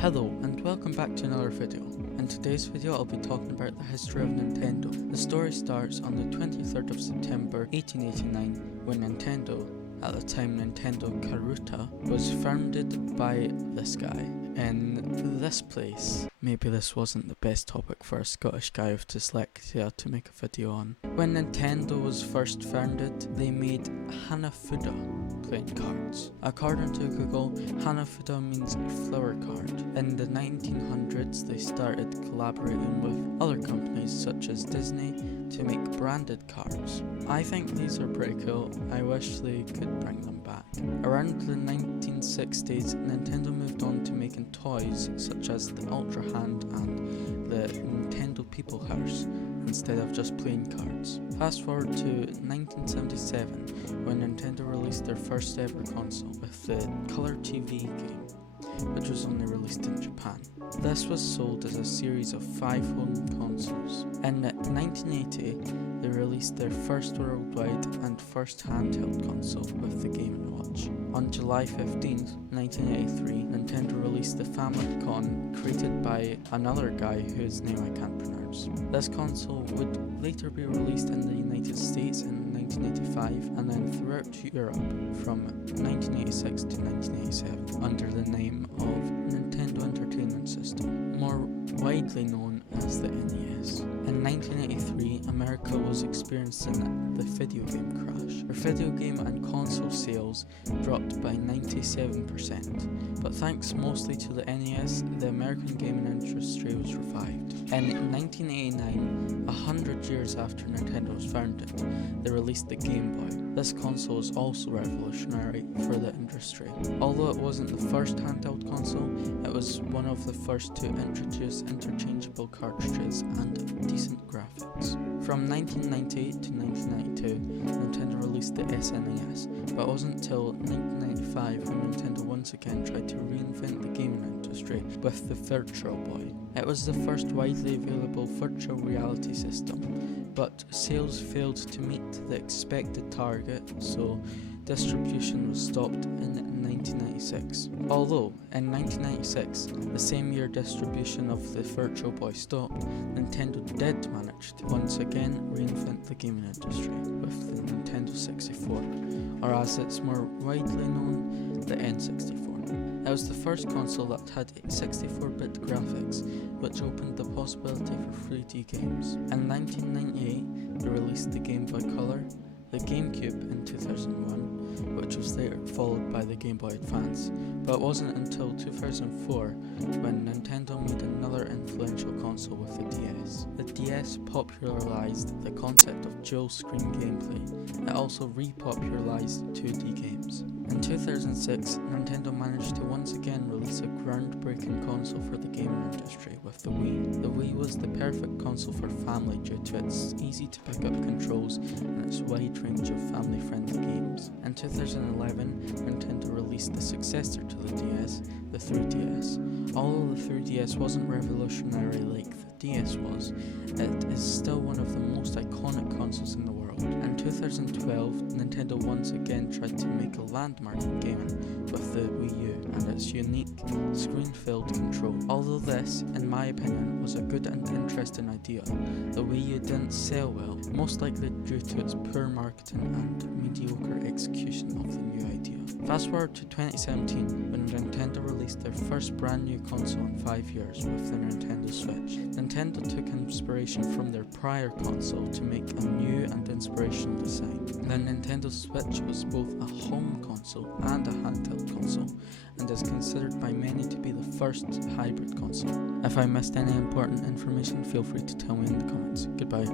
Hello and welcome back to another video. In today's video I'll be talking about the history of Nintendo. The story starts on the 23rd of September 1889 when Nintendo, at the time Nintendo Karuta, was founded by this guy in this place. Maybe this wasn't the best topic for a Scottish guy with dyslexia to make a video on. When Nintendo was first founded, they made Hanafuda playing cards. According to Google, Hanafuda means flower card. In the 1900s, they started collaborating with other companies such as Disney to make branded cards. I think these are pretty cool. I wish they could bring them back. Around the 1960s, Nintendo moved on to making toys such as the Ultra Hand and the Nintendo People House instead of just playing cards. Fast forward to 1977 when Nintendo released their first ever console with the Color TV game, which was only released in Japan. This was sold as a series of 5 home consoles. In 1980, they released their first worldwide and first handheld console with the Game & Watch. On July 15th, 1983, Nintendo released the Famicom, created by another guy whose name I can't pronounce. This console would later be released in the United States in 1985 and then throughout Europe from 1986 to 1987 under the name of Nintendo Entertainment System, more widely known as the NES. In 1983, America was experiencing the video game crash. Their video game and console sales dropped by 97%, but thanks mostly to the NES, the American gaming industry was revived. In 1989, 100 years after Nintendo was founded, they released the Game Boy. This console was also revolutionary for the industry. Although it wasn't the first handheld console, it was one of the first to introduce interchangeable cartridges and decent graphics. From 1998 to 1992, Nintendo released the SNES, but it wasn't until 1995 when Nintendo once again tried to reinvent the gaming industry with the Virtual Boy. It was the first widely available virtual reality system, but sales failed to meet the expected target, so distribution was stopped in 1996. Although, in 1996, the same year distribution of the Virtual Boy stopped, Nintendo did manage to once again reinvent the gaming industry with the Nintendo 64, or as it's more widely known, the N64. It was the first console that had 64-bit graphics, which opened the possibility for 3D games. In 1998, they released the Game Boy Color, the GameCube in 2001, which was later followed by the Game Boy Advance, but it wasn't until 2004 when Nintendo made another influential console with the DS. The DS popularized the concept of dual screen gameplay. It also repopularized 2D games. In 2006, Nintendo managed to once again release a groundbreaking console for the gaming industry with the Wii. The Wii was the perfect console for family due to its easy to pick up controls and its wide range of family-friendly games. In 2011, Nintendo released the successor to the DS, the 3DS. Although the 3DS wasn't revolutionary like the DS was, it is still one of the most iconic consoles in the world. In 2012, Nintendo once again tried to make a landmark in gaming with the Wii U and its unique screen-filled control. Although this, in my opinion, was a good and interesting idea, the Wii U didn't sell well, most likely due to its poor marketing and mediocre execution of the new idea. Fast forward to 2017 when Nintendo released their first brand new console in 5 years with the Nintendo Switch. Nintendo took inspiration from their prior console to make a new and inspirational design. The Nintendo Switch was both a home console and a handheld console, and is considered by many to be the first hybrid console. If I missed any important information, feel free to tell me in the comments. Goodbye.